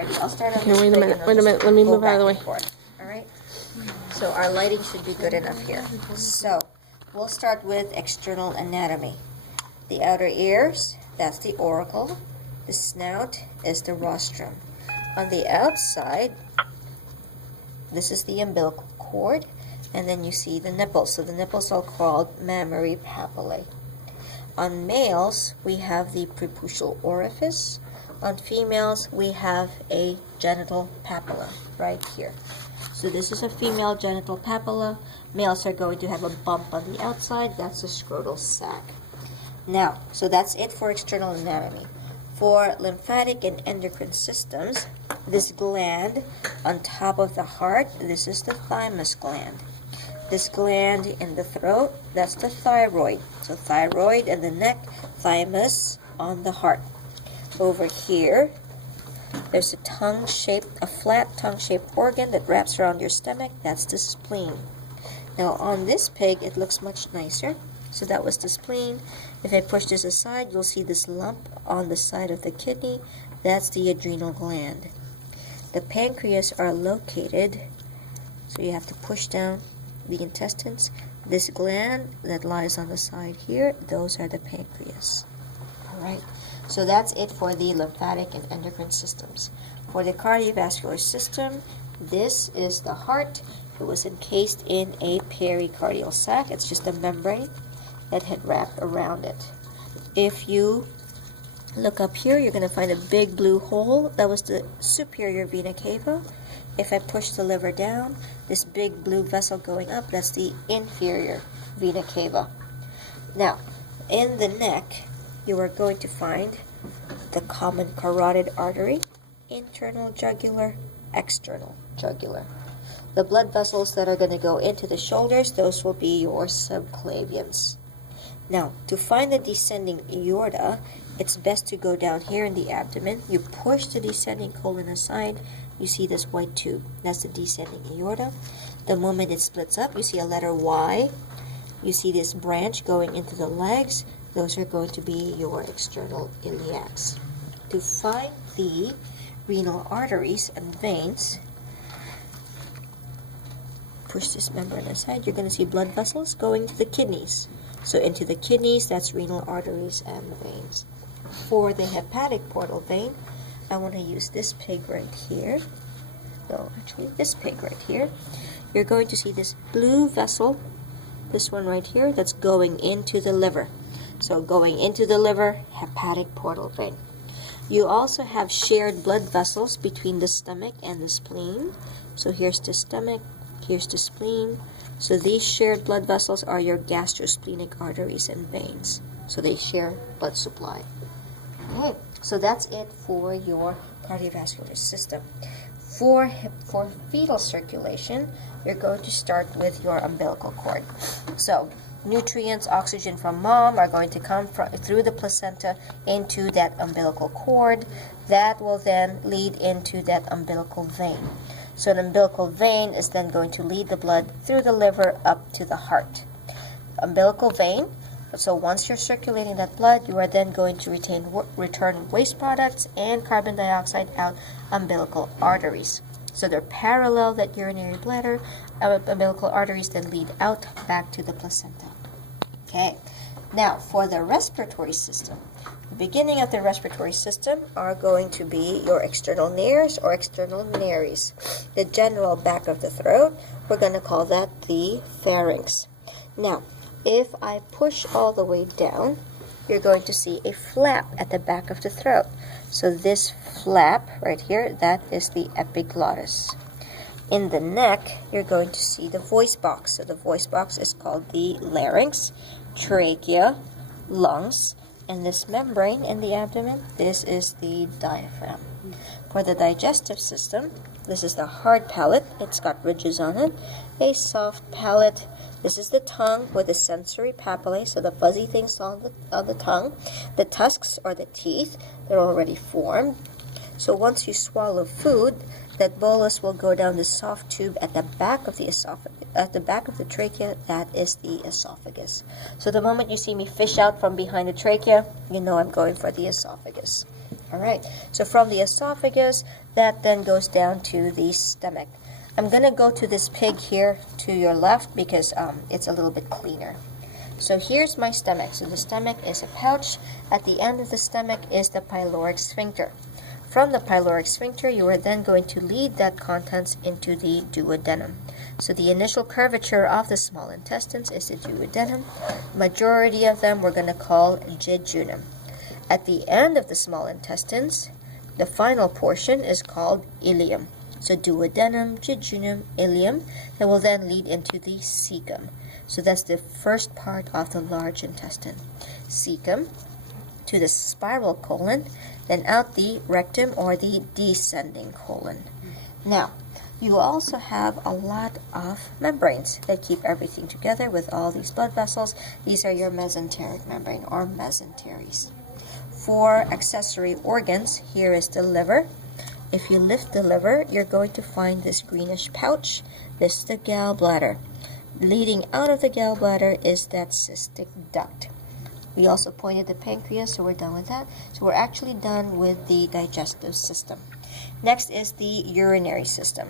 ready. I'll start on Okay, this wait a pig minute, and wait a I'll minute, just let me go move out of the back way. and forth. All right? So our lighting should be good enough here. So we'll start with external anatomy. The outer ears, that's the auricle. The snout is the rostrum. On the outside, this is the umbilical cord, and then you see the nipples. So the nipples are called mammary papillae. On males, we have the preputial orifice. On females, we have a genital papilla right here. So this is a female genital papilla. Males are going to have a bump on the outside. That's the scrotal sac. Now, so that's it for external anatomy. For lymphatic and endocrine systems, this gland on top of the heart, this is the thymus gland. This gland in the throat, that's the thyroid. So thyroid in the neck, thymus on the heart. Over here, there's a flat tongue-shaped organ that wraps around your stomach. That's the spleen. Now on this pig, it looks much nicer. So that was the spleen. If I push this aside, you'll see this lump on the side of the kidney. That's the adrenal gland. The pancreas are located, so you have to push down the intestines. This gland that lies on the side here, those are the pancreas. All right. So that's it for the lymphatic and endocrine systems. For the cardiovascular system, this is the heart. It was encased in a pericardial sac. It's just a membrane that had wrapped around it. If you look up here, you're going to find a big blue hole. That was the superior vena cava. If I push the liver down, this big blue vessel going up, that's the inferior vena cava. Now, in the neck, you are going to find the common carotid artery, internal jugular, external jugular. The blood vessels that are going to go into the shoulders, those will be your subclavians. Now, to find the descending aorta, it's best to go down here in the abdomen. You push the descending colon aside, you see this white tube. That's the descending aorta. The moment it splits up, you see a letter Y. You see this branch going into the legs. Those are going to be your external iliacs. To find the renal arteries and veins, push this membrane aside, you're going to see blood vessels going to the kidneys. So into the kidneys, that's renal arteries and veins. For the hepatic portal vein, I want to use this pig right here. No, actually this pig right here. You're going to see this blue vessel, this one right here, that's going into the liver. So going into the liver, hepatic portal vein. You also have shared blood vessels between the stomach and the spleen. So here's the stomach, here's the spleen. So these shared blood vessels are your gastrosplenic arteries and veins. So they share blood supply. Okay, so that's it for your cardiovascular system. For fetal circulation, you're going to start with your umbilical cord. So nutrients, oxygen from mom are going to come through the placenta into that umbilical cord. That will then lead into that umbilical vein. So an umbilical vein is then going to lead the blood through the liver up to the heart. Umbilical vein, so once you're circulating that blood, you are then going to return waste products and carbon dioxide out umbilical arteries. So they're parallel, that urinary bladder. Umbilical arteries then lead out back to the placenta. Okay, now for the respiratory system. The beginning of the respiratory system are going to be your external nares or external nares. The general back of the throat, we're going to call that the pharynx. Now, if I push all the way down, you're going to see a flap at the back of the throat. So this flap right here, that is the epiglottis. In the neck, you're going to see the voice box. So the voice box is called the larynx, trachea, lungs, and this membrane in the abdomen, this is the diaphragm. For the digestive system, this is the hard palate. It's got ridges on it. A soft palate. This is the tongue with the sensory papillae, so the fuzzy things on the tongue. The tusks or the teeth, they're already formed. So once you swallow food, that bolus will go down the soft tube at the back of the esophagus, at the back of the trachea. That is the esophagus. So the moment you see me fish out from behind the trachea, you know I'm going for the esophagus. All right, so from the esophagus, that then goes down to the stomach. I'm going to go to this pig here to your left because it's a little bit cleaner. So here's my stomach. So the stomach is a pouch. At the end of the stomach is the pyloric sphincter. From the pyloric sphincter, you are then going to lead that contents into the duodenum. So the initial curvature of the small intestines is the duodenum. Majority of them we're going to call jejunum. At the end of the small intestines, the final portion is called ileum. So duodenum, jejunum, ileum, that will then lead into the cecum. So that's the first part of the large intestine. Cecum to the spiral colon, then out the rectum or the descending colon. Now, you also have a lot of membranes that keep everything together with all these blood vessels. These are your mesenteric membrane or mesenteries. For accessory organs, here is the liver. If you lift the liver, you're going to find this greenish pouch. This is the gallbladder. Leading out of the gallbladder is that cystic duct. We also pointed the pancreas, so we're done with that. So we're actually done with the digestive system. Next is the urinary system.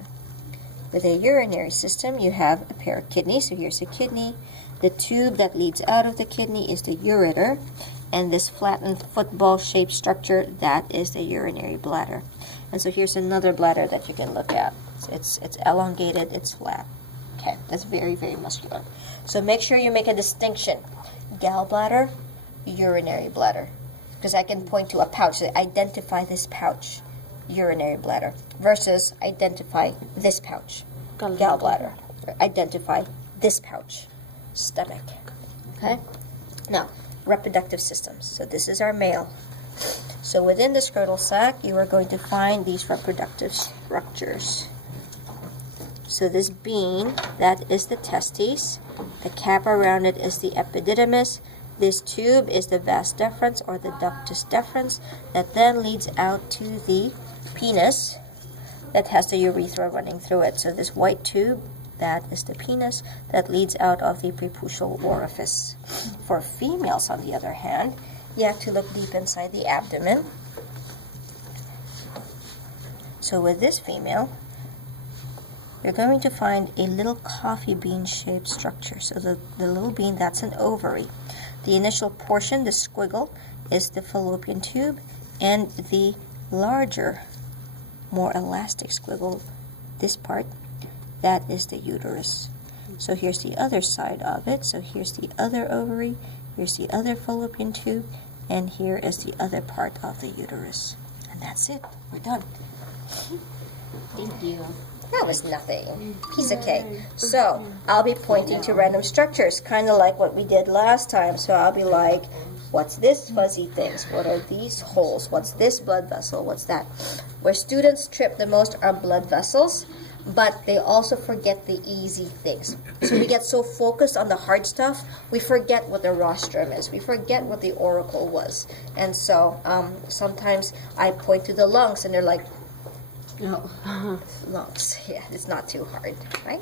With a urinary system, you have a pair of kidneys. So here's a kidney. The tube that leads out of the kidney is the ureter. And this flattened football-shaped structure, that is the urinary bladder. And so here's another bladder that you can look at. It's elongated, it's flat. Okay, that's very, very muscular. So make sure you make a distinction. Gallbladder, urinary bladder. Because I can point to a pouch, so identify this pouch, urinary bladder, versus identify this pouch, gallbladder. Identify this pouch, stomach. Okay? Now, reproductive systems. So this is our male. So within the scrotal sac, you are going to find these reproductive structures. So this bean, that is the testes. The cap around it is the epididymis. This tube is the vas deferens or the ductus deferens that then leads out to the penis that has the urethra running through it. So this white tube, that is the penis that leads out of the preputial orifice. For females, on the other hand, you have to look deep inside the abdomen. So with this female, you're going to find a little coffee bean shaped structure. So the little bean, that's an ovary. The initial portion, the squiggle, is the fallopian tube, and the larger, more elastic squiggle, this part, that is the uterus. So here's the other side of it. So here's the other ovary, here's the other fallopian tube, and here is the other part of the uterus. And that's it. We're done. Thank you. That was nothing. Piece of cake. So I'll be pointing to random structures, kind of like what we did last time. So I'll be like, what's this fuzzy things? What are these holes? What's this blood vessel? What's that? Where students trip the most are blood vessels, but they also forget the easy things. So we get so focused on the hard stuff, we forget what the rostrum is. We forget what the auricle was. And so sometimes I point to the lungs, and they're like, No. lungs. Yeah, it's not too hard, right?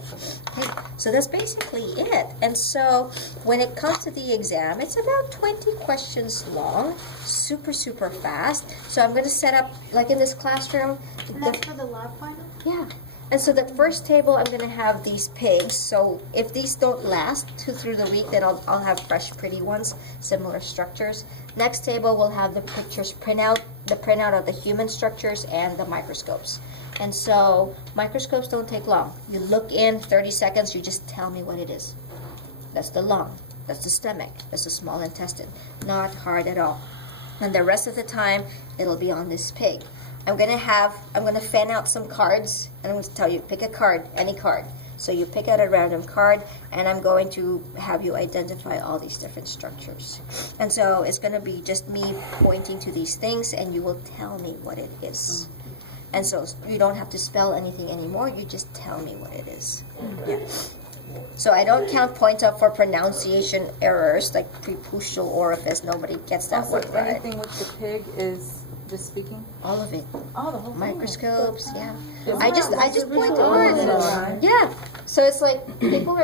Okay. So that's basically it. And so when it comes to the exam, it's about 20 questions long, super, super fast. So I'm going to set up, like in this classroom. And that's for the lab final? Yeah. And so the first table, I'm going to have these pigs. So if these don't last through the week, then I'll have fresh, pretty ones, similar structures. Next table, we'll have the pictures the printout of the human structures and the microscopes. And so microscopes don't take long. You look in 30 seconds, you just tell me what it is. That's the lung. That's the stomach. That's the small intestine. Not hard at all. And the rest of the time, it'll be on this pig. I'm gonna fan out some cards, and I'm going to tell you, pick a card, any card. So you pick out a random card, and I'm going to have you identify all these different structures. And so it's going to be just me pointing to these things, and you will tell me what it is. And so you don't have to spell anything anymore, you just tell me what it is. Yeah. So I don't count points up for pronunciation errors, like preputial orifice, nobody gets that word right. Anything with the pig is just speaking? All of it. Oh, the whole thing. Microscopes, yeah. It's I just not- point to words. Oh. Yeah. So it's like people are